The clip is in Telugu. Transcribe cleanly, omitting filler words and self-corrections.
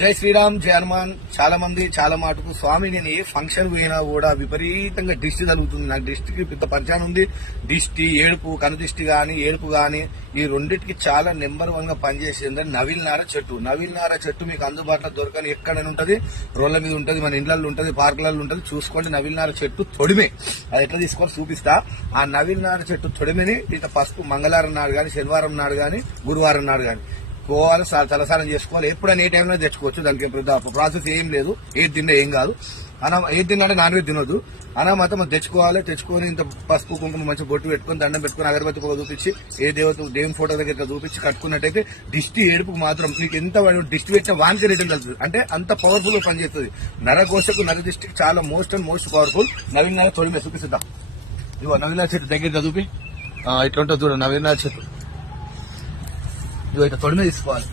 జై శ్రీరామ్, జై హనుమాన్. చాలా మంది చాలా మాటకు స్వామి నేను ఏ ఫంక్షన్ పోయినా కూడా విపరీతంగా దిష్టి తగులుతుంది. నాకు దిష్టికి పెద్ద పరిచయం ఉంది. దిష్టి, ఏడుపు, కనుదిష్టి గాని ఏడుపు గాని ఈ రెండింటికి చాలా నెంబర్ 1 గా పనిచేసేది నవిల్నార చెట్టు. నవిల్నార చెట్టు మీకు అందుబాటులో దొరకని ఎక్కడైనా ఉంటది, రోడ్ల మీద ఉంటది, మన ఇండ్లలో ఉంటది, పార్కులలో ఉంటది. చూసుకోండి, నవిల్నార చెట్టు తొడిమే. అది ఎట్లా తీసుకొని చూపిస్తా. ఆ నవిల్నార చెట్టు తొడిమెని ఇక పసుపు మంగళవారం నాడు గాని, శనివారం నాడు గాని, గురువారం నాడు గాని పోవాలి, తలసానం చేసుకోవాలి. ఎప్పుడైనా ఏ టైంలో తెచ్చుకోవచ్చు. దానికి ప్రాసెస్ ఏం లేదు. ఏది తిన్నా ఏం కాదు. ఏది తిన్నాడే నాన్ వెజ్ తినొద్దు. మాత్రం తెచ్చుకోవాలి. తెచ్చుకొని ఇంత పసుపు కుంకుమ మంచి బొట్టు పెట్టుకుని, దండం పెట్టుకుని, అగరబత్తి కూడా చూపించి, దేవుని ఫోటో దగ్గర చూపించి కట్టుకున్నట్టయితే దిష్టి ఏడుపుకు మాత్రం మీకు ఎంత దిష్టి పెట్టిన వానికి రిటర్న్ కలుగుతుంది. అంటే అంత పవర్ఫుల్ గా పనిచేస్తుంది. నరకోశకు, నర దిష్టికి చాలా మోస్ట్ పవర్ఫుల్. నవీన తొడిమే చూపిస్తుందాం. ఇదిగో నవీన చెట్టు దగ్గర చూపి ఇట్లా ఉంటుంది చూడ. నవీన చెట్టు ఇట్లా తొడిమే తీసుకోవాలి.